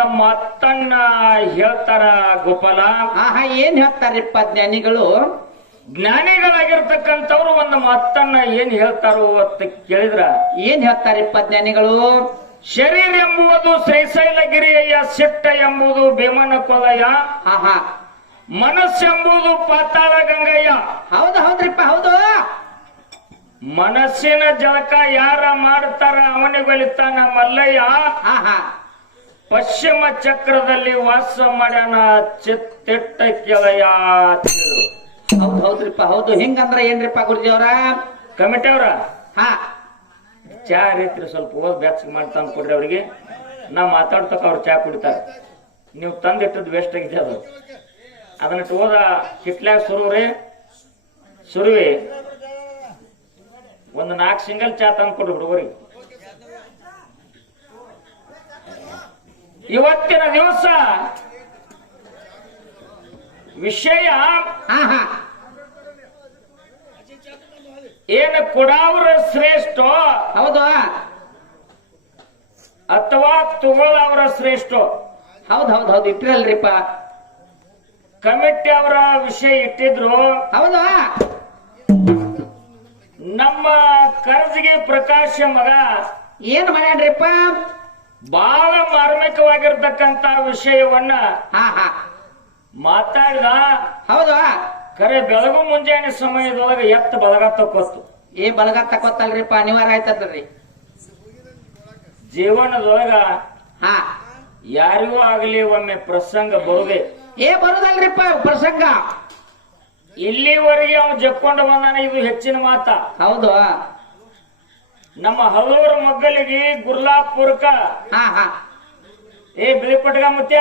ಒಂದು ಮಾತನ್ನ ಹೇಳ್ತಾರ ಗೋಪಾಲ. ಏನ್ ಹೇಳ್ತಾರಿಪ್ಪ ಜ್ಞಾನಿಗಳು? ಜ್ಞಾನಿಗಳಾಗಿರ್ತಕ್ಕಂಥವ್ರು ಒಂದು ಮಾತನ್ನ ಏನ್ ಹೇಳ್ತಾರೋ ಅಂತ ಕೇಳಿದ್ರ, ಏನ್ ಹೇಳ್ತಾರಿಪ್ಪ ಜ್ಞಾನಿಗಳು? ಶರೀರ ಎಂಬುದು ಶ್ರೀಶೈಲಗಿರಿಯ ಸಿಟ್ಟ ಎಂಬುದು ಭೀಮನ ಕೊಲಯ, ಮನಸ್ಸೆಂಬುದು ಪಾತಾಳ ಗಂಗಯ್ಯ. ಹೌದ್ರಿಪ್ಪ ಹೌದು. ಮನಸ್ಸಿನ ಜಳಕ ಯಾರ ಮಾಡ್ತಾರ ಅವನಿಗೊಲಿತಾನ ಮಲ್ಲಯ್ಯ. ಪಶ್ಚಿಮ ಚಕ್ರದಲ್ಲಿ ವಾಸ ಮಾಡ್ಯಾನ ಚಿತ್ತಿಟ್ಟ ಕೆಳಯ. ಹೌದ್ರಿಪ್ಪ ಹೌದು. ಹಿಂಗಂದ್ರ ಏನ್ರಿಪ್ಪ ಗುರುಜಿ ಅವ್ರ? ಕಮಿಟಿ ಅವ್ರ ಚಾ ರೀತಿ ಸ್ವಲ್ಪ ಓದ್ ಬೆಚ್ಚಗೆ ಮಾಡಿ ತಂದು ಕೊಡ್ರಿ ಅವ್ರಿಗೆ. ನಾ ಮಾತಾಡ್ತಕ್ಕ ಅವ್ರು ಚಾ ಕುಡಿತಾರೆ. ನೀವು ತಂದಿಟ್ಟದ್ದು ವೇಸ್ಟ್ ಆಗಿದೆ. ಅದನ್ನ ಓದ ಕಿಟ್ಲ್ಯಾಗ ಸುರುವಿ ಒಂದು 4 ಸಿಂಗಲ್ ಚಾ ತಂದು ಕೊಡ್ರಿ ಹುಡುಗರಿಗೆ. ಇವತ್ತಿನ ದಿವಸ ವಿಷಯ ಏನು ಕೊಡಾವ್ರ ಶ್ರೇಷ್ಠ ಹೌದು ಅಥವಾ ತಗೊಳ್ಳವ್ರ ಶ್ರೇಷ್ಠ? ಹೌದು ಇಟ್ಟಿರಲ್ರಿಪ್ಪ. ಕಮಿಟಿ ಅವರ ವಿಷಯ ಇಟ್ಟಿದ್ರು. ಹೌದಾ? ನಮ್ಮ ಕರ್ಜಿಗೆ ಪ್ರಕಾಶ ಮಗ ಏನ್ ಮಾಡ್ಯಾನ್ರಿಪ್ಪ? ಬಹಳ ಮಾರ್ಮಿಕವಾಗಿರ್ತಕ್ಕಂತ ವಿಷಯವನ್ನ ಮಾತಾಡಿದ. ಹೌದು. ಕರೆ ಬೆಳಗು ಮುಂಜಾನೆ ಸಮಯದೊಳಗೆ ಎತ್ತ ಬಲಗ ತಕ್ಕೊತ್ತು. ಬಲಗ ತಕ್ಕೊತ್ತಲ್ರಿಪ್ಪ, ಅನಿವಾರ್ಯ ಆಯ್ತಲ್ರಿ. ಜೀವನದೊಳಗ ಯಾರಿಗೂ ಆಗಲಿ ಒಮ್ಮೆ ಪ್ರಸಂಗ ಬರುದೇ ಬರುದಲ್ರಿಪ್ಪ ಪ್ರಸಂಗ. ಇಲ್ಲಿವರೆಗೆ ಅವನು ಜಕ್ಕೊಂಡು ಬಂದಾನ, ಇದು ಹೆಚ್ಚಿನ ಮಾತ. ಹೌದು. ನಮ್ಮ ಹಲೂರು ಮಗ್ಗಲಿಗೆ ಗುರ್ಲಾಪುರಕ ಬಿಳಿಪಟ್ಗ ಮುತ್ಯ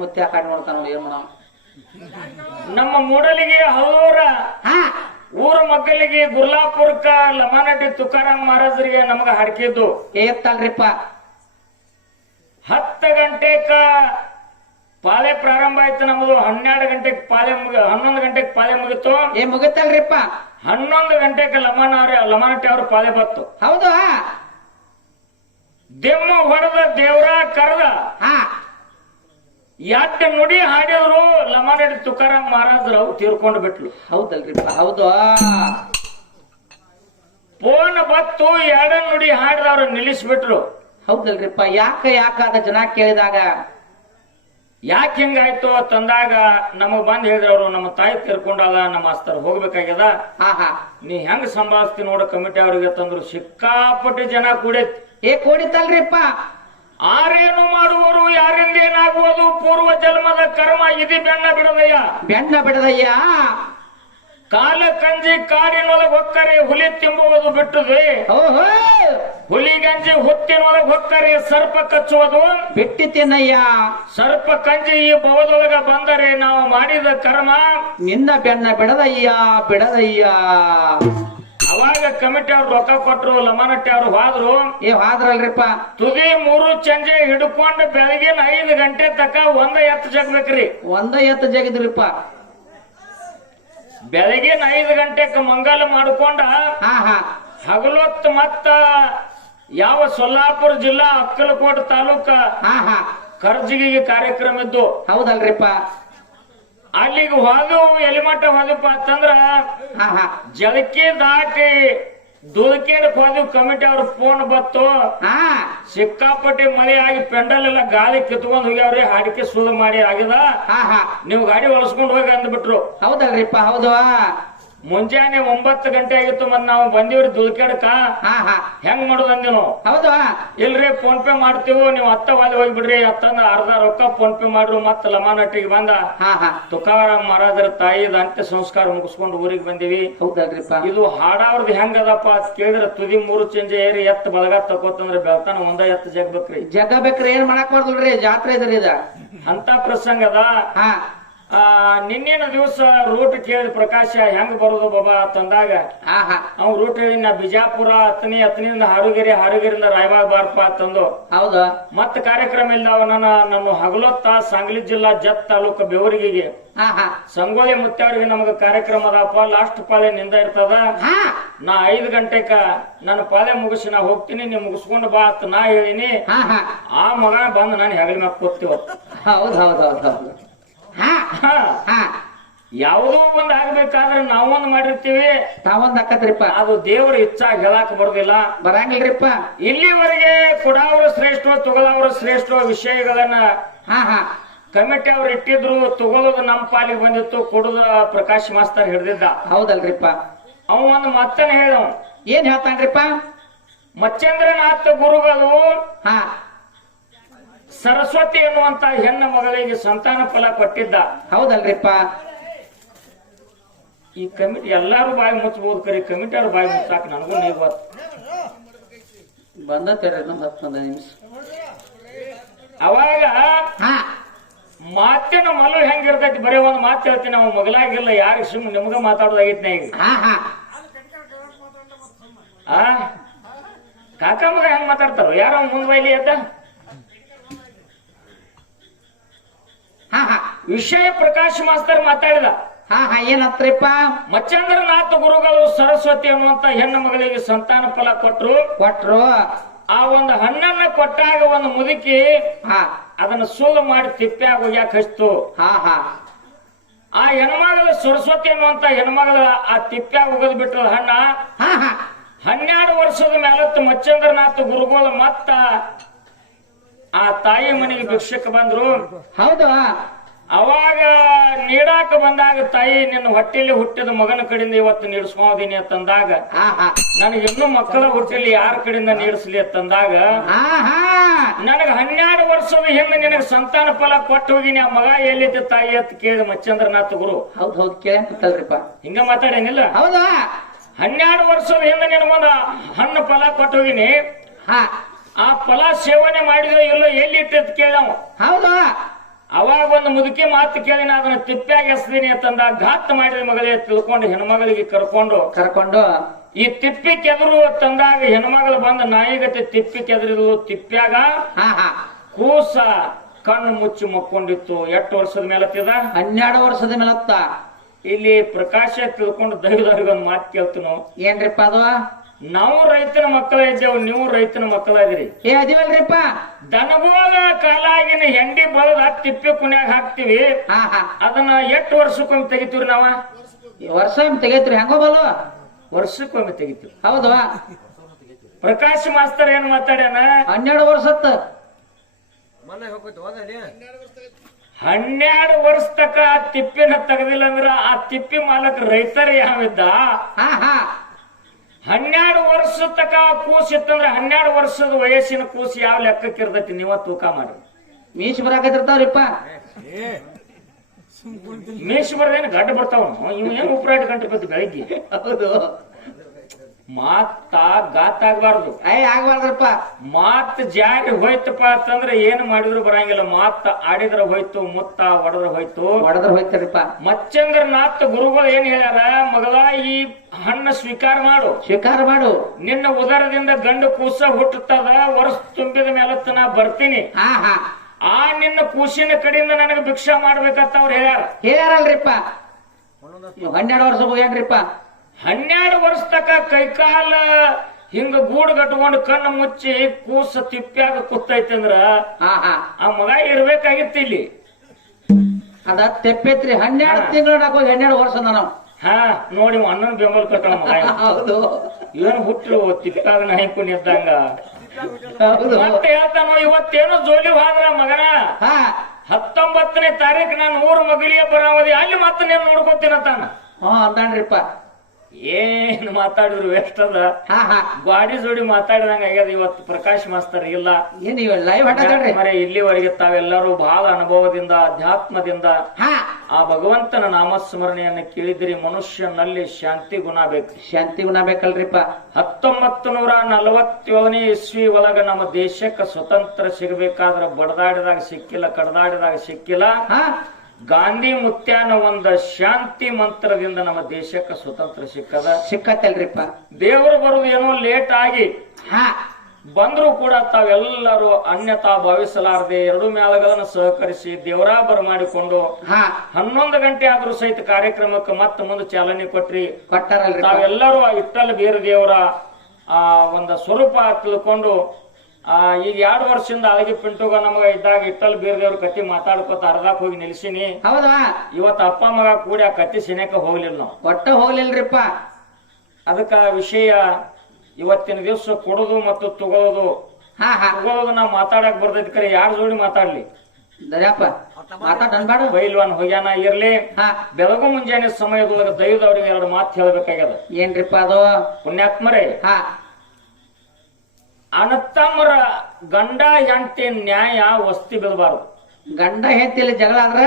ಮುತ್ಯ ಕಾಡ್ ನೋಡ್ತಾನ ನೋಡಿ. ಏನ್ ಮಾಡ? ನಮ್ಮ ಮೂಡಲಿಗೆ ಹಲೂರ ಊರ ಮಗ್ಗಲಿಗೆ ಗುರ್ಲಾಪುರಕ ಲಮಾನಟ್ಟಿ ತುಕಾರಾಮ್ ಮಹಾರಾಜರಿಗೆ ನಮಗ ಹಾಡ್ಕಿದ್ದು ಎತ್ತಲ್ರಿಪ್ಪ. 10 ಗಂಟೆಕ ಪಾಳೆ ಪ್ರಾರಂಭ ಆಯ್ತು ನಮ್ದು. 12 ಗಂಟೆಗೆ ಪಾಳೆ 11 ಗಂಟೆಗೆ ಪಾಳೆ ಮುಗಿತು. ಮುಗಿತಲ್ರಿಪ್ಪ. 11 ಗಂಟೆಗೆ ಲಮಾನಟ್ಟಿ ಅವ್ರ ಪಾಳೆ ಬತ್ತು. ಹೌದು. ದೆಮ್ಮ ಹೊಡೆದ ದೇವ್ರ ಕರೆದ ಯಾಟ ನುಡಿ ಹಾಡಿದ್ರು. ಲಮಾನಟ್ಟಿ ತುಕಾರಾಮ್ ಮಹಾರಾಜರು ತೀರ್ಕೊಂಡು ಬಿಟ್ಲು. ಹೌದಲ್ರಿಪ್ಪ ಹೌದು. ಫೋನ್ ಬತ್ತು, 2 ನುಡಿ ಹಾಡಿದವ್ರು ನಿಲ್ಲಿಸ್ಬಿಟ್ರು. ಹೌದಲ್ರಿಪ್ಪ. ಯಾಕ ಜನ ಕೇಳಿದಾಗ ಯಾಕೆ ಹಿಂಗಾಯ್ತು ತಂದಾಗ ನಮಗ್ ಬಂದ್ ಹೇಳಿದ್ರವ್ರು, ನಮ್ಮ ತಾಯಿ ತೀರ್ಕೊಂಡಾಗ ನಮ್ಮ ಅಸ್ತರ್ ಹೋಗ್ಬೇಕಾಗ್ಯದ, ನೀ ಹೆಂಗ್ ಸಂಭಾಳಿಸ್ತಿ ನೋಡ ಕಮಿಟಿ ಅವ್ರಿಗೆ ತಂದ್ರು. ಸಿಕ್ಕಾಪಟ್ಟಿ ಜನ ಕೂಡೈತಿ. ಕೂಡಿತಲ್ರಿಪ್ಪ. ಆರೇನು ಮಾಡುವರು, ಯಾರಿಂದ ಏನಾಗುವುದು, ಪೂರ್ವ ಜನ್ಮದ ಕರ್ಮ ಇದು ಬೆನ್ನ ಬಿಡದಯ್ಯ. ಕಾಲ ಕಂಜಿ ಕಾಡಿನೊಳಗೆ ಹೊಕ್ಕರೆ ಹುಲಿ ತಿಂಬುವುದು ಬಿಟ್ಟದೆ, ಹುಲಿ ಗಂಜಿ ಹುತ್ತಿನೊಳಗೆ ಹೊಕ್ಕರೆ ಸರ್ಪ ಕಚ್ಚುವುದು ಬಿಟ್ಟಿತೇನಯ್ಯ. ಸರ್ಪ ಕಂಜಿ ಈ ಭವದೊಳಗ ಬಂದರೆ ನಾವು ಮಾಡಿದ ಕರ್ಮ ನಿನ್ನ ಬೆನ್ನ ಬಿಡದಯ್ಯ. ಅವಾಗ ಕಮಿಟಿ ಅವ್ರು ರೊಕ್ಕ ಕೊಟ್ರು. ಲಮಾನಟ್ಟಿ ಅವ್ರು ಹೋದ್ರಲ್ರಿಪ್ಪ. ತುದಿ 3 ಚಂಜೆ ಹಿಡ್ಕೊಂಡು ಬೆಳಗಿನ 5 ಗಂಟೆ ತಕ ಒಂದ ಎತ್ತು ಜಗಬೇಕ್ರಿ. ಜಗದ್ರಿಪ್ಪ. ಬೆಳಗಿನ 5 ಗಂಟೆಗೆ ಮಂಗಲ ಮಾಡ್ಕೊಂಡ ಹಗಲೊತ್ತು ಮತ್ತ ಯಾವ ಸೊಲ್ಲಾಪುರ ಜಿಲ್ಲಾ ಅಕ್ಕಲಕೋಟ ತಾಲೂಕ ಕರ್ಜಿಗಿಗೆ ಕಾರ್ಯಕ್ರಮ ಇದ್ದು. ಹೌದಲ್ರಿಪ್ಪ. ಅಲ್ಲಿಗೆ ಹೋದು ಎಲಿಮಠ ಹೋದಪ್ಪ ಅಂತಂದ್ರ ಜಳಕಿ ದಾಟಿ ದುಲ್ಕೇಡಕ್ ಹೋದ್ವಿ. ಕಮಿಟಿ ಅವ್ರ ಫೋನ್ ಬತ್ತು. ಸಿಕ್ಕಾಪಟ್ಟಿ ಮಳೆ ಆಗಿ ಪೆಂಡಲ್ ಎಲ್ಲ ಗಾಳಿ ಕಿತ್ಕೊಂಡ್ ಹೋಗ್ಯಾವ್ರಿ. ಹಾಡಿಕೆ ಸುಳ್ಳು ಮಾಡಿ ಆಗಿದ, ನೀವು ಗಾಡಿ ಹೊಲಸ್ಕೊಂಡ್ ಹೋಗಿ ಅಂದ್ಬಿಟ್ರು. ಹೌದಲ್ರಿಪ್ಪ ಹೌದು. ಮುಂಜಾನೆ 9 ಗಂಟೆ ಆಗಿತ್ತು. ಮತ್ ನಾವು ಬಂದಿವ್ರಿ ದುಲ್ಕೇಡಕ. ಹೆಂಗ್ ಮಾಡೋದು ಅಂದಿ ನಾವು. ಹೌದು. ಇಲ್ರಿ ಫೋನ್ ಪೇ ಮಾಡ್ತೀವಿ, ನೀವು ಅತ್ತ ವಾಲಿ ಹೋಗ್ಬಿಡ್ರಿ. ಅತ್ತಂದ ಅರ್ಧ ರೊಕ್ಕ ಫೋನ್ ಪೇ ಮಾಡ್ರು. ಮತ್ತ ಲಮಾನಟ್ಟಿಗೆ ಬಂದ ತುಕಾರಾಮ್ ಮಹಾರಾಜರ ತಾಯಿದ ಅಂತ್ಯ ಸಂಸ್ಕಾರ ಮುಗಿಸ್ಕೊಂಡು ಊರಿಗೆ ಬಂದಿವಿ. ಹೌದಲ್ರಿಪ್ಪ. ಇದು ಹಾಡಾವ್ರದ್ದು ಹೆಂಗದಪ್ಪ ಅಂತ ಕೇಳಿದ್ರೆ ತುದಿ 3 ಚಂಜೆ ಏರಿ ಎತ್ತ ಬಲಗ ತಕೋತಂದ್ರೆ ಬೆಳ್ತಾನ ಒಂದ ಎತ್ತ ಜಗ್ಬೇಕ್ರಿ. ಏನ್ ಮಾಡಕ್ ಬರ್ದಲ್ರಿ, ಜಾತ್ರೆ ಇದ್ರಿ ಇದ ಅಂತ ಪ್ರಸಂಗದ. ನಿನ್ನೇನ ದಿವಸ ರೂಟ್ ಕೇಳಿದ ಪ್ರಕಾಶ ಹೆಂಗ್ ಬರೋದು ಬಾಬಾ ತಂದಾಗ ಅವ್ ರೂಟ್ ಹೇಳಿ ನಾ ಬಿಜಾಪುರ ಹತ್ತನಿಂದ ಹಾರುಗೆರೆ ಹಾರುಗೆರೆಯಿಂದ ರಾಯಬಾಗ್ ಬಾರಪ್ಪ ಅಂತಂದು ಹೌದು ಮತ್ತ ಕಾರ್ಯಕ್ರಮ ಇಲ್ದಾವ ನನ್ನ ಹಗಲೊತ್ತ ಸಾಂಗ್ಲಿ ಜಿಲ್ಲಾ ಜತ್ ತಾಲೂಕು ಬೆವರಿಗೆಗೆ ಸಂಗೋಲಿ ಮುತ್ತವ್ರಿಗೆ ನಮಗ ಕಾರ್ಯಕ್ರಮ ಅದಪ್ಪ ಲಾಸ್ಟ್ ಪಾಳೆ ನಿಂದ ಇರ್ತದ ನಾ 5 ಗಂಟೆಕ ನನ್ನ ಪಾಳೆ ಮುಗಿಸಿ ನಾ ಹೋಗ್ತೀನಿ ನೀ ಮುಗಿಸ್ಕೊಂಡು ಬಾ ಅಂತ ನಾ ಹೇಳಿನಿ ಆ ಮಗ ಬಂದ್ ನಾನು ಹೆಗಲ ಮ್ಯಾಗ ಕೂತಿವತ್ತು ಹೌದ್ ಹೌದ್ ಹೌದ್ ಹೌದು ಯಾವುದೋ ಒಂದ್ ಆಗ್ಬೇಕಾದ್ರೆ ನಾವೊಂದ್ ಮಾಡಿರ್ತೀವಿ ತಾವೊಂದ್ ಅಕ್ಕತ್ರಿಪ್ಪ ಅದು ದೇವ್ರ ಇಚ್ಛಾ ಹೇಳಾಕ ಬರುದಿಲ್ಲ ಬರಂಗಿಲ್ರಿಪ್ಪ ಇಲ್ಲಿವರೆಗೆ ಕೊಡಾವ್ರ ಶ್ರೇಷ್ಠ ತಗೊಳವ್ರ ಶ್ರೇಷ್ಠ ವಿಷಯಗಳನ್ನ ಕಮಿಟಿ ಅವ್ರು ಇಟ್ಟಿದ್ರು ತಗೊಳ್ಳೋದು ನಮ್ಮ ಪಾಲಿಗೆ ಬಂದಿತ್ತು ಕೊಡುದ ಪ್ರಕಾಶ್ ಮಾಸ್ತರ್ ಹಿಡ್ದಿದ್ದ ಹೌದಲ್ರಿಪ್ಪ ಅವ ಒಂದು ಮತ್ತನ ಹೇಳವ ಏನ್ ಹೇಳ್ತಾನ್ರಿಪ್ಪ ಮಚ್ಚೇಂದ್ರನಾಥ ಗುರುಗಳು ಸರಸ್ವತಿ ಎನ್ನುವಂತ ಹೆಣ್ಣ ಮಗಳಿಗೆ ಸಂತಾನ ಫಲ ಕೊಟ್ಟಿದ್ದ ಹೌದಲ್ರಿಪ್ಪ ಈ ಕಮಿಟಿ ಎಲ್ಲಾರು ಬಾಯಿ ಮುಚ್ಚಬಹುದು ಕರಿ ಕಮಿಟಿ ಅವ್ರ ಬಾಯಿ ಮುಚ್ಚಾಕ ನನಗೂ ನೀವು ಬಂದತ್ತೇಳ್ರಿ ಇನ್ನೊಂದು 10 ನಿಮಿಷ ಅವಾಗ ಮಾತಿನ ಮಲು ಹೆಂಗಿರ್ತೈತಿ ಬರೀ ಒಂದ್ ಮಾತು ಹೇಳ್ತೀನಿ ನಾವು ಮಗಲಾಗಿಲ್ಲ ಯಾರಿಗೆ ಸುಮ್ಮನೆ ನಿಮ್ಗ ಮಾತಾಡೋದಾಗೈತಿ ಈಗ ಕಾಕ ಮಗ ಹೆಂಗ್ ಮಾತಾಡ್ತಾರ ಯಾರೋ ಮುಂದ್ ಬೈಲಿ ಅದ ವಿಷಯ ಪ್ರಕಾಶ್ ಮಾಸ್ತರ್ ಮಾತಾಡಿದ ಏನತ್ರಿಪ್ಪ ಮಚ್ಚೇಂದ್ರನಾಥ ಗುರುಗಳು ಸರಸ್ವತಿ ಅನ್ನುವಂತ ಹೆಣ್ಣು ಮಗಳಿಗೆ ಸಂತಾನ ಫಲ ಕೊಟ್ರು ಆ ಒಂದು ಹಣ್ಣನ್ನ ಕೊಟ್ಟಾಗ ಒಂದು ಮುದುಕಿ ಅದನ್ನ ಸುಳ್ಳು ಮಾಡಿ ತಿಪ್ಪ್ಯಾಗ ಹೋಗ್ಯಾಕ ಹಚ್ತು ಆ ಹೆಣ್ಮಗಳ ಸರಸ್ವತಿ ಅನ್ನುವಂತ ಹೆಣ್ಮಗಳ ಆ ತಿಪ್ಪ್ಯಾಗ ಹೋಗದ್ ಬಿಟ್ಟದ ಹಣ್ಣ 12 ವರ್ಷದ ಮೇಲತ್ತು ಮಚ್ಚೇಂದ್ರನಾಥ ಗುರುಗಳು ಮತ್ತ ಆ ತಾಯಿ ಮನೆಗೆ ಭಿಕ್ಷಕ್ಕೆ ಬಂದ್ರು ಹೌದು ಅವಾಗ ನೀಡಾಕ ಬಂದಾಗ ತಾಯಿ ನಿನ್ನ ಹೊಟ್ಟೆಯಲ್ಲಿ ಹುಟ್ಟಿದ ಮಗನ ಕಡೆಯಿಂದ ಇವತ್ತು ನೀಡಿಸ್ಕೋದೀನಿ ಅಂತಂದಾಗ ನನಗೆ ಇನ್ನೂ ಮಕ್ಕಳ ಹುಟ್ಟಲ್ಲಿ ಯಾರ ಕಡೆಯಿಂದ ನೀಡಿಸ್ಲಿ ಅಂತಂದಾಗ ನನಗ 12 ವರ್ಷದ ಹಿಂದೆ ನಿನಗೆ ಸಂತಾನ ಫಲ ಕೊಟ್ಟು ಹೋಗಿನಿ ಆ ಮಗ ಎಲ್ಲಿದ್ದ ತಾಯಿ ಅಂತ ಕೇಳಿದ ಮಚ್ಚೇಂದ್ರನಾಥ ಗುರು ಹೌದು ಕೇಳಂತಲ್ರಿಪ್ಪ ಹಿಂಗ ಮಾತಾಡೇನಿಲ್ಲ ಹೌದಾ 12 ವರ್ಷದ ಹಿಂದೆ ನಿನಗೊಂದು ಹಣ್ಣು ಫಲ ಕೊಟ್ಟು ಹೋಗಿನಿ ಆ ಫಲ ಸೇವನೆ ಮಾಡಿದ್ರೆ ಎಲ್ಲೋ ಎಲ್ಲಿ ಇಟ್ಟದ್ ಕೇಳವ ಹೌದಾ ಅವಾಗ ಒಂದು ಮುದುಕಿ ಮಾತು ಕೇಳಿನ ಅದನ್ನ ತಿಪ್ಪ್ಯಾಗ ಎಸ್ದೀನಿ ಅಂತಂದ ಘಾತ್ ಮಾಡಿದ ಮಗಳೇ ತಿಳ್ಕೊಂಡು ಹೆಣ್ಮಗಳಿಗೆ ಕರ್ಕೊಂಡು ಈ ತಿಪ್ಪಿ ಕೆದರು ತಂದಾಗ ಹೆಣ್ಮಗಳು ಬಂದ ನಾಯಿಗತೆ ತಿಪ್ಪಿ ಕೆದರಿದು ತಿಪ್ಪ್ಯಾಗ ಕೂಸ ಕಣ್ಣು ಮುಚ್ಚಿ ಮಕ್ಕೊಂಡಿತ್ತು ಎಷ್ಟು ವರ್ಷದ ಮೇಲತ್ತಿದ 12 ವರ್ಷದ ಮೇಲತ್ತ ಇಲ್ಲಿ ಪ್ರಕಾಶ ತಿಳ್ಕೊಂಡು ದೈವದವ್ರಿಗೆ ಒಂದು ಮಾತು ಕೇಳ್ತೀನೋ ಏನ್ರಿಪ್ಪ ಅದು ನಾವು ರೈತನ ಮಕ್ಕಳ ಇದ್ದೇವು ನೀವು ರೈತನ ಮಕ್ಕಳ ಇದ್ರಿ ಅದಿವಲ್ರಿಪ್ಪ ದನಗೋಳ ಕಾಲಾಗಿನ ಹೆಂಡಿ ಬಳದ ತಿಪ್ಪಿ ಕುನ್ಯಾಗ ಹಾಕ್ತಿವಿ ಅದನ್ನ ಎಷ್ಟು ವರ್ಷಕ್ಕೊಮ್ಮೆ ತೆಗಿತೀವ್ರಿ ನಾವ ವರ್ಷ ತೆಗೈತ್ರಿ ಹೆಂಗೋ ಬಲು ವರ್ಷಕ್ಕೊಮ್ಮೆ ತೆಗಿತೀವಿ ಹೌದು ಪ್ರಕಾಶ್ ಮಾಸ್ತರ್ ಏನ್ ಮಾತಾಡ್ಯಾನ 12 ವರ್ಷತ್ತ 12 ವರ್ಷ ತಕ ಆ ತಿಪ್ಪಿನ ತೆಗದಿಲ್ಲ ಅಂದ್ರ ಆ ತಿಪ್ಪಿ ಮಾಲಕ್ ರೈತರ ಯಾವಿದ್ದ 12 ವರ್ಷ ತಕ ಕೂಸ್ ಇತ್ತಂದ್ರ 12 ವರ್ಷದ ವಯಸ್ಸಿನ ಕೂಸಿ ಯಾವ ಲೆಕ್ಕಕ್ಕೆ ಇರ್ತೈತಿ ನೀವ ತೂಕ ಮಾಡಿ ಮೀಸ್ ಬರಾಕತ್ತಿರ್ತಾವ್ರಿಪ್ಪ ಮೀಸ್ ಬರ್ದೇನು ಗಡ್ಡ ಬರ್ತಾವ ಇವ್ ಏನ್ ಉಪ್ರಾಟ ಗಂಟೆ ಬತ್ತು ಬೆಳಿಗ್ಗೆ ಹೌದು ಮಾತ ಗಾತ ಆಗ್ಬಾರ್ದು ಆಗ್ಬಾರ್ದ್ರಪ್ಪ ಮಾತ್ ಜಾರಿ ಹೋಯ್ತಪ್ಪ ಅಂತಂದ್ರೆ ಏನ್ ಮಾಡಿದ್ರು ಬರಂಗಿಲ್ಲ ಮಾತ್ ಆಡಿದ್ರ ಹೋಯ್ತು ಮುತ್ತ ಹೊಡೆದ್ರ ಹೋಯ್ತಾರಿಪ್ಪ ಮಚ್ಚೇಂದ್ರನಾಥ ಗುರುಗಳು ಏನ್ ಹೇಳ್ಯಾರ ಮಗಳ ಈ ಹಣ್ಣು ಸ್ವೀಕಾರ ಮಾಡು ನಿನ್ನ ಉದರದಿಂದ ಗಂಡು ಕೂಸ ಹುಟ್ಟುತ್ತದ ವರ್ಷ ತುಂಬಿದ ಮೇಲತ್ತ ನಾ ಬರ್ತೀನಿ ಆ ನಿನ್ನ ಕೂಸಿನ ಕಡೆಯಿಂದ ನನಗೆ ಭಿಕ್ಷಾ ಮಾಡ್ಬೇಕಂತ ಅವ್ರು ಹೇಳ್ಯಾರಲ್ರಿಪ್ಪ 12 ವರ್ಷ ಹೋಗ್ಯಾನ್ರಿಪ್ಪ 12 ವರ್ಷ ತಕ ಕೈಕಾಲ ಹಿಂಗ ಗೂಡು ಕಟ್ಕೊಂಡು ಕಣ್ಣು ಮುಚ್ಚಿ ಕೂಸ ತಿಪ್ಪ್ಯಾಗ ಕೂತೈತಿ ಅಂದ್ರ ಆ ಮಗ ಇರ್ಬೇಕಾಗಿತ್ತು ಇಲ್ಲಿ ಅದ ತೆಪ್ಪೈತ್ರಿ 12 ತಿಂಗಳ 12 ವರ್ಷ ನಾವು ನೋಡಿ ಅಣ್ಣನ ಬೆಂಬಲ ಕಟ್ಟ ಮಗ ಹೌದು ಇವನ್ ಹುಟ್ಟು ತಿಪ್ಪಾಗ ನಾಯ್ಕೊಂಡು ಇದ್ದಂಗ ಮತ್ತೆ ಹೇಳ್ತಾನೋ ಇವತ್ತೇನು ಜೋಲಿ ಹೋದ್ರ ಮಗನ 19ನೇ ತಾರೀಕು ನಾನು ಊರ್ ಮಗಳಿಗೆ ಬರಾವದಿ ಅಲ್ಲಿ ಮತ್ತೆ ನೀನ್ ನೋಡ್ಕೋತೀನಂತಾನ ಅಂದಾನ್ರಿಪ್ಪ ಏನ್ ಮಾತಾಡಿದ್ರು ವೇಸ್ಟ್ ಅದ ಗಾಡಿ ಜೋಡಿ ಮಾತಾಡಿದಂಗ ಆಗ್ಯದ ಇವತ್ತು ಪ್ರಕಾಶ್ ಮಾಸ್ತರ್ ಇಲ್ಲ ಏನ್ ಲೈವ್ ಮರೆ ಇಲ್ಲಿವರೆಗೆ ತಾವೆಲ್ಲರೂ ಬಹಳ ಅನುಭವದಿಂದ ಅಧ್ಯಾತ್ಮದಿಂದ ಆ ಭಗವಂತನ ನಾಮಸ್ಮರಣೆಯನ್ನು ಕೇಳಿದ್ರಿ ಮನುಷ್ಯನಲ್ಲಿ ಶಾಂತಿ ಗುಣ ಬೇಕಲ್ರಿಪ್ಪ 1947ನೇ ಇಸ್ವಿ ಒಳಗ ನಮ್ಮ ದೇಶಕ್ಕೆ ಸ್ವತಂತ್ರ ಸಿಗಬೇಕಾದ್ರ ಬಡದಾಡಿದಾಗ ಸಿಕ್ಕಿಲ್ಲ ಕಡದಾಡಿದಾಗ ಸಿಕ್ಕಿಲ್ಲ ಗಾಂಧಿ ಮುತ್ಯಾನ ಒಂದ ಶಾಂತಿ ಮಂತ್ರದಿಂದ ನಮ್ಮ ದೇಶಕ್ಕೆ ಸ್ವತಂತ್ರ ಸಿಕ್ಕತ್ತಲ್ರಿಪ್ಪ. ದೇವರು ಬರುದು ಏನೋ ಲೇಟ್ ಆಗಿ ಹಾ ಬಂದ್ರು ಕೂಡ ತಾವೆಲ್ಲರೂ ಅನ್ಯತಾ ಭಾವಿಸಲಾರದೆ ಎರಡು ಮೇಳಗಳನ್ನು ಸಹಕರಿಸಿ ದೇವರ ಬರಮಾಡಿಕೊಂಡು 11 ಗಂಟೆ ಆದ್ರೂ ಸಹಿತ ಕಾರ್ಯಕ್ರಮಕ್ಕೆ ಮತ್ತೆ ಮುಂದೆ ಚಾಲನೆ ಕೊಟ್ಟಾರಲ್ರಿ. ತಾವೆಲ್ಲರೂ ಆ ಇಟ್ಟಲ್ ಬೇರೆ ದೇವರ ಒಂದು ಸ್ವರೂಪ ತಿಳ್ಕೊಂಡು ಈಗ 2 ವರ್ಷದಿಂದ ಅಳಗಿ ಪಿಂಟುಗ ನಮಗ ಇದ್ದಾಗ ಇಟ್ಟಲ್ ಬೇರೆ ದೇವ್ರ ಕತ್ತಿ ಮಾತಾಡ್ಕೊತ ಅರ್ಧಕ್ ಹೋಗಿ ನಿಲ್ಸಿನಿ. ಹೌದಾ ಇವತ್ತು ಅಪ್ಪ ಮಗ ಕೂಡಿ ಆ ಕತ್ತಿ ಸಿನೇಕ ಹೋಗ್ಲಿಲ್ಲ ನಾವು. ಒಟ್ಟ ಹೋಗ್ಲಿಲ್ರಿಪ್ಪ. ಅದಕ್ಕ ವಿಷಯ ಇವತ್ತಿನ ದಿವಸ ಕೊಡೋದು ಮತ್ತು ತಗೊಳ್ಳೋದು ನಾವು ಮಾತಾಡಕ್ ಬರ್ತೈತಿ. ಕರೆ ಯಾರ ಜೋಡಿ ಮಾತಾಡ್ಲಿ ಬೈಲ್ವಾನ್ ಹೋಗ್ಯಾನ ಇರ್ಲಿ. ಬೆಳಗು ಮುಂಜಾನೆ ಸಮಯದೊಳಗ ದೈವದವ್ರಿಗೆ 2 ಮಾತು ಹೇಳ್ಬೇಕಾಗ್ಯದ. ಏನ್ರಿಪ್ಪ ಅದು? ಪುಣ್ಯಾತ್ಮರೇ, ಅನತ್ತಮ್ಮರ ಗಂಡ ಹೆಂಡತಿ ನ್ಯಾಯ ವಸ್ತಿ ಬೀಳಬಾರ್ದು. ಗಂಡ ಹೆಂಡತಿಯಲ್ಲಿ ಜಗಳ ಆದ್ರ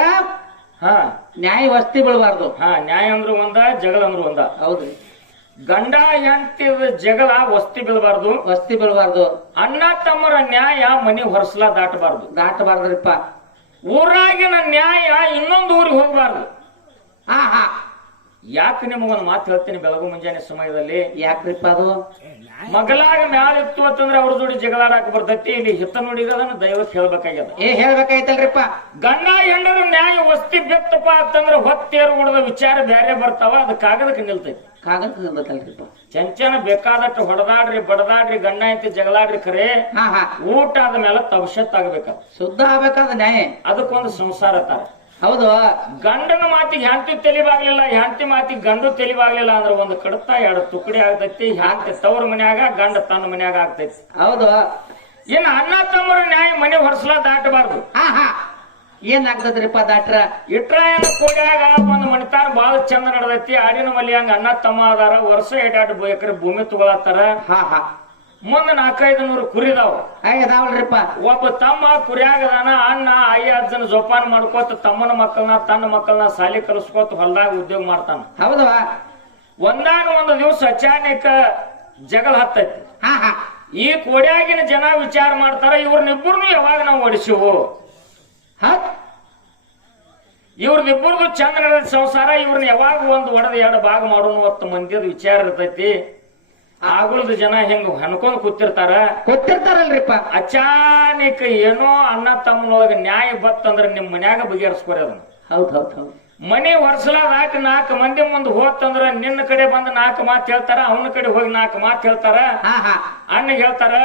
ನ್ಯಾಯ ವಸ್ತಿ ಬೀಳಬಾರ್ದು. ನ್ಯಾಯ ಅಂದ್ರು ಒಂದ, ಜಗಳ ಅಂದ್ರು ಒಂದ. ಹೌದ್ರಿ. ಗಂಡ ಹೆಂಡತಿ ಜಗಳ ವಸ್ತಿ ಬೀಳಬಾರ್ದು. ವಸ್ತಿ ಬೀಳಬಾರ್ದು. ಅಣ್ಣ ತಮ್ಮರ ನ್ಯಾಯ ಮನಿ ಹೊರಸ್ಲಾ ದಾಟಬಾರ್ದ್ರಿಪ್ಪ. ಊರಾಗಿನ ನ್ಯಾಯ ಇನ್ನೊಂದು ಊರಿಗೆ ಹೋಗ್ಬಾರ್ದು. ಯಾಕೆ ನಿಮಗೊಂದು ಮಾತು ಹೇಳ್ತೀನಿ ಬೆಳಗು ಮುಂಜಾನೆ ಸಮಯದಲ್ಲಿ. ಯಾಕ್ರಿಪ್ಪ ಅದು? ಮಗಲಾಗ ಮ್ಯಾಲ ಇತ್ತು ಅಂತಂದ್ರೆ ಅವ್ರ ಜೋಡಿ ಜಗಳಾಡಕ್ ಬರ್ತೈತಿ. ಇಲ್ಲಿ ಹಿತ್ತ ನುಡಿಗಳನ್ನ ದೈವಕ್ಕೆ ಹೇಳ್ಬೇಕಾಗ್ಯದ. ಹೇಳ್ಬೇಕಾಯ್ತಲ್ರಿಪ್ಪ. ಗಂಡ ಹೆಂಡರು ನ್ಯಾಯ ವಸ್ತಿ ಬೆತ್ತಪ್ಪ ಅಂತಂದ್ರೆ ಹೊತ್ತೇರು ಹೊಡೆದ ವಿಚಾರ ಬೇರೆ ಬರ್ತಾವ. ಅದು ಕಾಗದಕ್ಕೆ ನಿಲ್ತೈತಿ. ಕಾಗದಕ್ಕೆ ನಿಲ್ತಲ್ರಿಪ್ಪ. ಚಂಚನ ಬೇಕಾದಟ್ಟು ಹೊಡೆದಾಡ್ರಿ ಬಡದಾಡ್ರಿ ಗಂಡ ಹೆಂಡತಿ ಜಗಳಾಡ್ರಿ ಖರೆ ಊಟ ಆದ ಮೇಲೆ ತವಶತ್ ಆಗ್ಬೇಕ, ಶುದ್ಧ ಆಗ್ಬೇಕಾದ ನ್ಯಾಯ. ಅದಕ್ಕೊಂದು ಸಂಸಾರ ತರ. ಹೌದು. ಗಂಡನ ಮಾತಿಗೆ ಹೆಂಡತಿ ತೆಲಿವಾಗ್ಲಿಲ್ಲ, ಹೆಂಡತಿ ಮಾತಿಗೆ ಗಂಡು ತೆಲಿವಾಗ್ಲಿಲ್ಲ ಅಂದ್ರೆ ಒಂದು ಕಡತ 2 ತುಕಡಿ ಆಗ್ತೈತಿ. ಹೆಂಡತಿ ತವ್ರ ಮನ್ಯಾಗ, ಗಂಡ ತನ್ನ ಮನ್ಯಾಗ ಆಗ್ತೈತಿ. ಹೌದು. ಇನ್ನು ಅಣ್ಣ ತಮ್ಮರ ನ್ಯಾಯ ಮನೆ ಹೊರಸ್ಲಾ ದಾಟಬಾರ್ದು. ಏನ್ ಆಗ್ತದ್ರಿಪ್ಪ ದಾಟ್ರ? ಇಟ್ರಾಯನ ಕೋಡ್ಯಾಗ ಒಂದು ಮಣಿತಾರ ಬಾಳ ಚಂದ ನಡೆದೈತಿ. ಆಡಿನ ಮಲ್ಲಿ ಹಂಗ ಅಣ್ಣ ತಮ್ಮ ಅದಾರ. ವರ್ಷ 2 ಎಕರೆ ಭೂಮಿ ತಗೊಳತ್ತಾರ. ಮುಂದ 400-500 ಕುರಿದಾವ. ಅದಾವಲ್ರಿಪ್ಪ. ಒಬ್ಬ ತಮ್ಮ ಕುರಿಯಾಗದಾನ. ಅಣ್ಣ ಅಯ್ಯ ಅಜ್ಜನ ಜೋಪಾನ ಮಾಡ್ಕೋತ ತಮ್ಮನ ಮಕ್ಕಳನ್ನ ತನ್ನ ಮಕ್ಕಳನ್ನ ಶಾಲಿ ಕಲಿಸ್ಕೋತ ಹೊಲದಾಗ ಉದ್ಯೋಗ ಮಾಡ್ತಾನ. ಹೌದವಾ. ಒಂದಾನ ಒಂದು ದಿವಸ ಅಚಾನಕ ಜಗಳ ಹತ್ತೈತಿ. ಈ ಕೋಡ್ಯಾಗಿನ ಜನ ವಿಚಾರ ಮಾಡ್ತಾರ, ಇವ್ರನ್ನಿಬ್ಬರನ್ನು ಯಾವಾಗ ನಾವು ಓಡಿಸಿವು, ಇವ್ರದಿಬ್ಬರದು ಚಂದ ನಡೆದ ಸಂಸಾರ, ಇವ್ರನ್ನ ಯಾವಾಗ ಒಂದು ಒಡೆದ 2 ಭಾಗ ಮಾಡೋಣ ಹೊತ್ತು ಮಂದಿದ ವಿಚಾರ ಇರ್ತೈತಿ. ಆಗುಳದ ಜನ ಹೆಂಗ ಹನ್ಕೊಂಡ್ ಕೂತಿರ್ತಾರಲ್ರಿಪ್ಪ. ಅಚಾನಕ ಏನೋ ಅಣ್ಣ ತಮ್ಮನೊಳಗ ನ್ಯಾಯ ಬತ್ತಂದ್ರ ನಿಮ್ ಮನ್ಯಾಗ ಬಗೆಹರಿಸ್ಕೊರಿ ಅದನ್ನ. ಹೌದು. ಮನೆ ವರ್ಷಲಾದಾಕ 4 ಮಂದಿ ಮುಂದೆ ಹೋತಂದ್ರ ನಿನ್ನ ಕಡೆ ಬಂದ್ 4 ಮಾತು ಹೇಳ್ತಾರ, ಅವನ ಕಡೆ ಹೋಗಿ 4 ಮಾತು ಹೇಳ್ತಾರ. ಅಣ್ಣ ಹೇಳ್ತಾರ,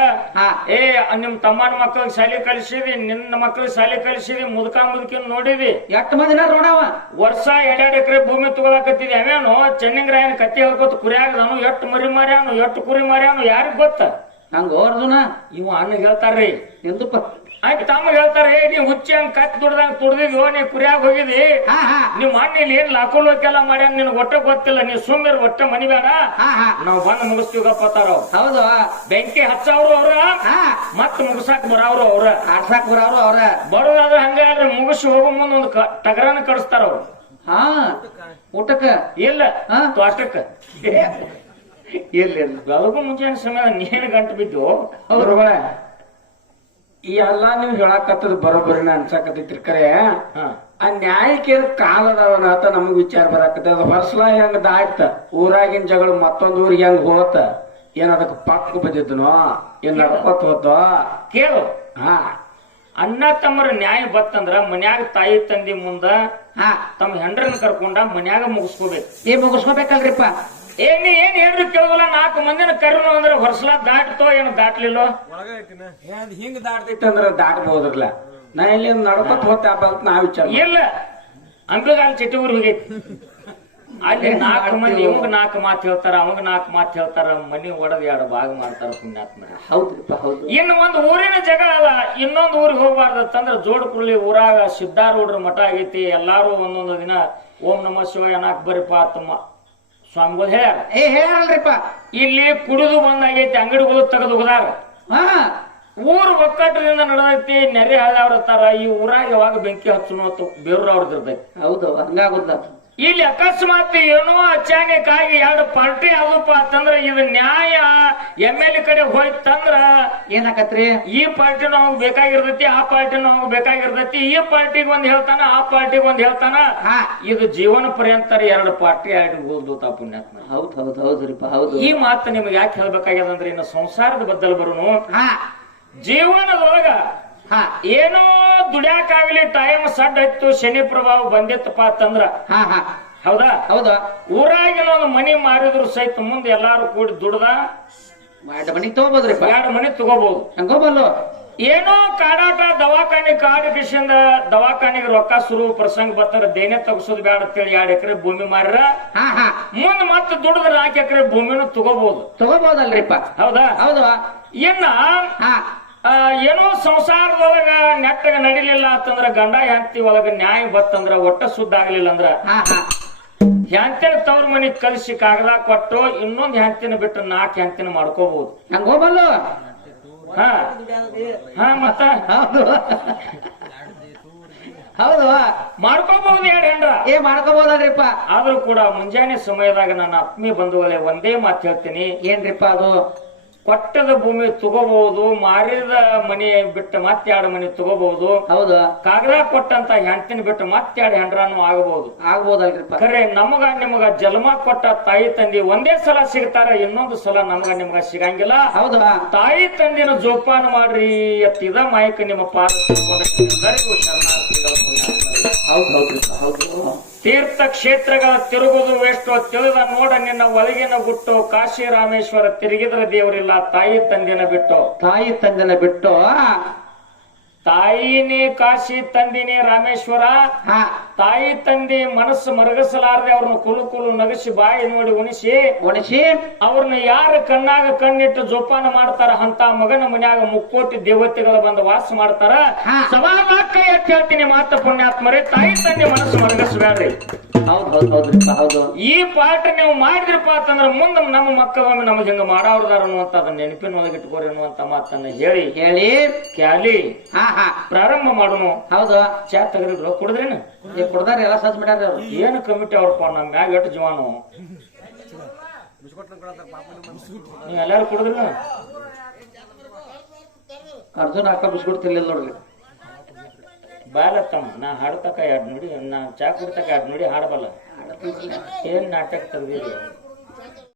ಏ ನಿಮ್ ತಮ್ಮನ ಮಕ್ಕಳಿಗೆ ಶಾಲೆ ಕಲಿಸಿದಿ, ನಿನ್ನ ಮಕ್ಕಳಿಗೆ ಶಾಲೆ ಕಲಿಸಿದಿ, ಮುದುಕ ಮುದುಕಿನ ನೋಡಿದಿ. 8 ಮಂದಿನ ನೋಡವ. ವರ್ಷ 2 ಎಕರೆ ಭೂಮಿ ತಗೊಳಕತ್ತಿದಿ. ಅವೇನು ಚೆನ್ನಿಂಗರಾಯನ ಕತ್ತಿ ಹೇಳ್ಕೊತ ಕುರಿಯಾಗದಾನು, 8 ಮರಿ ಮಾರ್ಯಾನು, 8 ಕುರಿ ಮಾರ್ಯಾನು, ಯಾರಿಗ್ ಗೊತ್ತ? ಹಂಗ ಅರ್ಜುನ ಇವ ಅಣ್ಣ ಹೇಳ್ತಾರ್ರಿ. ಎಂದಪ್ಪ ಆಯ್ತು ತಮ್ಮ ಹೇಳ್ತಾರ, ನೀ ಹುಚ್ಚಿ ಹಂಗ ಕತ್ತಿ ದುಡ್ದಂಗ ತುಡ್ದಿದ್ಯೋ, ನೀ ಕುರಿಯಾಗ ಹೋಗಿದಿ, ನಿಮ್ ಅಣ್ಣ ಇಲ್ಲಿ ಏನ್ ಲಾಕೋಲ್ ಹೋಗ್ಯಲ್ಲ ಮಾಡ್ಯಾನ, ನಿನ್ ಒಟ್ಟ ಗೊತ್ತಿಲ್ಲ, ನೀ ಸುಮ್ಮಿರ್ ಒಟ್ಟ ಮನಿ ಬೇಡ, ನಾವ್ ಬಂದ್ ಮುಗಿಸ್ತೀವಪ್ಪತ್ತಾರ. ಹೌದು. ಬೆಂಕಿ ಹಚ್ಚವ್ರು ಅವ್ರ, ಮತ್ ಮುಗಿಸಾಕ್ ಬರವ್ರು ಅವ್ರ, ಆಡ್ಸಾಕ್ ಬರವ್ರು ಅವ್ರ. ಬರೋದಾದ್ರೆ ಹಂಗಾದ್ರೆ ಮುಗಿಸಿ ಹೋಗೋ ಮುಂದ್ ಒಂದು ಟಗರನ ಕಡಿಸ್ತಾರ ಅವ್ರು. ಊಟಕ್ಕ ಇಲ್ಲ ತೋಟಕ್ಕ. ಇಲ್ಲ ಬೆಳಗು ಮುಂಜಾನೆ ಸಮಯ ನೀನ್ ಗಂಟು ಬಿದ್ದು ಈ ಎಲ್ಲಾ ನೀವ್ ಹೇಳಾಕತ್ತದ ಬರೋಬ್ಬರಿನ ಅನ್ಸಾಕತ್ತೈತ್ರಿ. ಕರೆ ಆ ನ್ಯಾಯಕ್ಕೆ ಕಾಲ ಅದಾವನ ಅಂತ ನಮಗ್ ವಿಚಾರ ಬರಾಕತ್ತ. ಹೊರ್ಸಲ ಹೆಂಗ ದಾಟ್ತ ಊರಾಗಿನ ಜಗಳ ಮತ್ತೊಂದ್ ಊರಿಗೆ ಹೆಂಗ್ ಹೋತ, ಏನ್ ಅದಕ್ಕೆ ಪಕ್ಕ ಬದಿದ್ನೋ, ಏನ್ ನಡ್ಕೊತ ಹೋತೋ ಕೇಳು. ಅಣ್ಣ ತಮ್ಮರ ನ್ಯಾಯ ಬತ್ತಂದ್ರ ಮನ್ಯಾಗ ತಾಯಿ ತಂದಿ ಮುಂದ ತಮ್ಮ ಹೆಂಡ್ರನ್ನ ಕರ್ಕೊಂಡ ಮನ್ಯಾಗ ಮುಗಿಸ್ಕೋಬೇಕು. ಮುಗಿಸ್ಕೋಬೇಕಲ್ರಿಪ್ಪ. ಏನ್ ಹೇಳ್ರಿ ಕೇಳೋದಿಲ್ಲ. 4 ಮಂದಿನ ಕರ್ನು ಅಂದ್ರೆ ಹೊರಸಲ ದಾಟ್ತೋ ಏನು ದಾಟ್ಲಿಲ್ಲೋ? ಹಿಂಗ್ ದಾಟ್ತೈತಿ ಅಂದ್ರ ದಾಟ್ಬಹುದ್ರಲ್ಲ. ನಾ ಇಲ್ಲಿ ನಡ್ಕೊತ ಹೋತ ನಾ ವಿಚಾರ ಇಲ್ಲ. ಅಂಬಿಗಾಲ ಚಿಟ್ಟಿ ಊರ್ ಹೋಗೈತಿ. ಅಲ್ಲಿ 4 ಮಂದಿ ಇವಂಗ 4 ಮಾತು ಹೇಳ್ತಾರ, ಅವಂಗ 4 ಮಾತು ಹೇಳ್ತಾರ, ಮನಿ ಒಡದ್ 2 ಭಾಗ ಮಾಡ್ತಾರ. ಪುಣ್ಯಾತ್ಮ. ಹೌದ್ರಿಪ್ಪ ಹೌದು. ಇನ್ನು ಒಂದು ಊರಿನ ಜಗಳ ಅಲ್ಲ, ಇನ್ನೊಂದು ಊರಿಗೆ ಹೋಗ್ಬಾರ್ದಂದ್ರ ಜೋಡಕುರ್ಲಿ ಊರಾಗ ಸಿದ್ದಾರೂಢರ ಮಠ ಆಗೈತಿ. ಎಲ್ಲಾರು ಒಂದೊಂದು ದಿನ ಓಂ ನಮ ಶಿವಾಯ ನಾಕ್ ಬರಿಪ ತಮ್ಮ ಸ್ವಾಮಿಗಳು ಹೇಳ್ಯಾರ. ಹೇಳ್ರಿಪ್ಪ. ಇಲ್ಲಿ ಕುಡಿದು ಬಂದಾಗೈತಿ, ಅಂಗಡಿಗಳು ತೆಗೆದು ಹೋದಾರ. ಊರು ಒಕ್ಕಟ್ಟದಿಂದ ನಡೆದೈತಿ. ನೆರೆ ಹಳ್ಳವ್ರ ತರ ಈ ಊರಾಗ ಯಾವಾಗ ಬೆಂಕಿ ಹಚ್ಚುನು ಬೇರೂರವ್ರದ್ದು ಇರ್ತೈತಿ. ಹೌದು, ಹಂಗಾಗುದ. ಇಲ್ಲಿ ಅಕಸ್ಮಾತ್ ಏನೋ ಅಚಾನಕ್ ಆಗಿ 2 ಪಾರ್ಟಿ ಆದಪ್ಪ ಅಂತಂದ್ರ ಇದು ನ್ಯಾಯ MLA ಕಡೆ ಹೋಯ್ತಂದ್ರ ಏನಾಕತ್ರಿ? ಈ ಪಾರ್ಟಿ ನಮಗ್ ಬೇಕಾಗಿರ್ತೈತಿ, ಆ ಪಾರ್ಟಿ ನಮಗ್ ಬೇಕಾಗಿರ್ತೈತಿ, ಈ ಪಾರ್ಟಿಗೆ ಒಂದ್ ಹೇಳ್ತಾನ, ಆ ಪಾರ್ಟಿಗೆ ಒಂದ್ ಹೇಳ್ತಾನ. ಇದು ಜೀವನ ಪರ್ಯಂತರ 2 ಪಾರ್ಟಿ ಆಗಿ ಪುಣ್ಯಾತ್ಮ. ಹೌದ್ರಿಪ್ಪ, ಹೌದು. ಈ ಮಾತು ನಿಮ್ಗೆ ಯಾಕೆ ಹೇಳ್ಬೇಕಾಗ್ಯದಂದ್ರೆ ಇನ್ನು ಸಂಸಾರದ ಬದ್ದಲ್ ಬರುನು ಜೀವನದೊಳಗ ಏನೋ ದುಡ್ಯಾಕಾಗ್ಲಿ ಟೈಮ್ ಸಡ್ ಹತ್ತು ಶನಿ ಪ್ರಭಾವ ಬಂದಿತ್ತಪ್ಪ ಅಂತಂದ್ರ ಹೌದಾ ಊರಾಗಿನ ಒಂದು ಮನಿ ಮಾರಿದ್ರು ಸಹಿತ ಮುಂದೆ ಎಲ್ಲಾರು ಕೂಡಿ ದುಡ್ದ 2 ಮನಿ ತಗೋಬೋದ್ರಿ, 2 ಮನಿ ತಗೋಬಹುದು. ಹಂಗೋಬಲ್ಲು ಏನೋ ಕಾಡಾಟ ದವಾಖಾನೆ ಕಾಡು ಕಿಶಿಂದ ದವಾಖಾನೆಗೆ ರೊಕ್ಕ ಸುರು ಪ್ರಸಂಗ ಬರ್ತಾರ ದೇನೆ ತಗಸೋದು ಬೇಡ ಅಂತೇಳಿ 2 ಎಕರೆ ಭೂಮಿ ಮಾರ್ರ ಮುಂದ್ ಮತ್ತ ದುಡ್ದ 4 ಎಕರೆ ಭೂಮಿನೂ ತಗೋಬಹುದಲ್ರಿಪ್ಪ. ಹೌದಾ? ಹೌದು. ಇನ್ನ ಏನೋ ಸಂಸಾರದೊಳಗ ನೆಟ್ಟಗ ನಡಿಲಿಲ್ಲ ಅಂತಂದ್ರ ಗಂಡ ಹೆಂಡತಿ ಒಳಗ ನ್ಯಾಯ ಬತ್ತಂದ್ರ ಒಟ್ಟ ಸುದ್ದ ಆಗ್ಲಿಲ್ಲ ಅಂದ್ರ ಹೆಂಡತಿನ ತವ್ರ ಮನಿ ಕಲಿಸಿ ಕಾಗದ ಕೊಟ್ಟು ಇನ್ನೊಂದ್ ಹೆಂಡತಿನ ಬಿಟ್ಟು 4 ಹೆಂಡತಿನ ಮಾಡ್ಕೋಬಹುದು. ಹಂಗೋಬಲ್ಲು. ಮತ್ತ ಹೌದು ಮಾಡ್ಕೋಬಹುದು 2 ಹೆಂಡ್ರ ಮಾಡ್ಕೋಬಹುದಲ್ರಿಪ್ಪ. ಆದ್ರೂ ಕೂಡ ಮುಂಜಾನೆ ಸಮಯದಾಗ ನನ್ನ ಆತ್ಮೀಯ ಬಂಧುಗಳೇ ಒಂದೇ ಮಾತು ಹೇಳ್ತೀನಿ. ಏನ್ರಿಪ್ಪ ಅದು? ಕೊಟ್ಟದ ಭೂಮಿ ತಗೋಬಹುದು, ಮಾರಿದ ಮನಿ ಬಿಟ್ಟು ಮತ್ತೆ 2 ಮನಿ ತಗೋಬಹುದು. ಹೌದು. ಕಾಗದ ಕೊಟ್ಟಂತ ಹೆಂಡತಿನ ಬಿಟ್ಟು ಮತ್ತೆ 2 ಹೆಂಡ್ರಾನು ಆಗಬಹುದಲ್ರಿಪ್ಪ. ಖರೆ ನಮಗ ನಿಮಗ ಜನ್ಮ ಕೊಟ್ಟ ತಾಯಿ ತಂದಿ ಒಂದೇ ಸಲ ಸಿಗ್ತಾರ, ಇನ್ನೊಂದು ಸಲ ನಮಗ ನಿಮಗ ಸಿಗಂಗಿಲ್ಲ. ಹೌದು. ತಾಯಿ ತಂದಿನ ಜೋಪಾನ ಮಾಡ್ರಿ ಎತ್ತಿದ ಮಾಯಕ ನಿಮ್ಮ ಪಾದ ಎಲ್ಲರಿಗೂ ಶರಣಾರ್ಥಿಗಳು. ತೀರ್ಥ ಕ್ಷೇತ್ರಗಳ ತಿರುಗುದು ಎಷ್ಟೋ ತಿಳಿದ ನೋಡ ನಿನ್ನ ಒಳಗಿನ ಗುಟ್ಟು, ಕಾಶಿ ರಾಮೇಶ್ವರ ತಿರುಗಿದ್ರ ದೇವರಿಲ್ಲ ತಾಯಿ ತಂದಿನ ಬಿಟ್ಟು ತಾಯಿನೇ ಕಾಶಿ ತಂದಿನೇ ರಾಮೇಶ್ವರ. ತಾಯಿ ತಂದೆ ಮನಸ್ಸು ಮರಗಸಲಾರದೆ ಅವ್ರನ್ನ ಕುಲು ನಗಸಿ ಬಾಯಿ ನೋಡಿ ಉಣಿಸಿ ಅವ್ರನ್ನ ಯಾರ ಕಣ್ಣಾಗ ಕಣ್ಣಿಟ್ಟು ಜೋಪಾನ ಮಾಡ್ತಾರ ಅಂತ ಮಗನ ಮನ್ಯಾಗ 3 ಕೋಟಿ ದೇವತೆಗಳು ಬಂದು ವಾಸ ಮಾಡ್ತಾರ. ಸವಾಲ ಕೈ ಎತ್ತಿ ಹೇಳ್ತೀನಿ ಮಾತ ಪುಣ್ಯಾತ್ಮರೇ, ತಾಯಿ ತಂದೆ ಮನಸ್ಸು ಮರಗಸಬೇಡ್ರಿ. ಹೌದು. ಈ ಪಾಠ ನೀವು ಮಾಡಿದ್ರಪ್ಪ ಅಂತಂದ್ರ ಮುಂದೆ ನಮ್ಮ ಮಕ್ಕಳೊಮ್ಮೆ ನಮಗ್ ಹಿಂಗ ಮಾಡಾವ್ರದಾರ ಅನ್ನುವಂತ ನೆನಪಿನೊಳಗೆ ಇಟ್ಕೋರಿ ಅನ್ನುವಂತ ಮಾತನ್ನ ಹೇಳಿ ಕ್ಯಾಲಿ ಪ್ರಾರಂಭ ಮಾಡೋನು. ಹೌದು. ಚಾ ತೆಗೆದ್ರು ಕುಡಿದ್ರೇನು? ಕುಡ್ದಾರ ಎಲ್ಲ ಸಜ್ಜ ಮಾಡ್ಯಾರ. ಏನು ಕಮಿಟಿ ಅವ್ರಪ್ಪ ನಮ್ ಮ್ಯಾಗ ಎಟ್ಟು ಜೀವಾನು. ನೀವ್ ಎಲ್ಲಾರು ಕುಡಿದ್ರು? ಅರ್ಜುನ್ ಅಕ್ಕ ಬಿಸ್ಕೊಟ್ ತಿರ್ಲಿಲ್ಲ ನೋಡ್ರಿ. ಬಾಲತ್ತಮ್ಮ ನಾ ಹಾಡ್ತಕ್ಕ 2 ನುಡಿ, ನಾ ಚಾ ಕುಡ್ತಕ್ಕ 2 ನುಡಿ ಹಾಡಬಲ್ಲ. ಏನ್ ನಾಟಕ ತೆಗ್ದಿರಿ?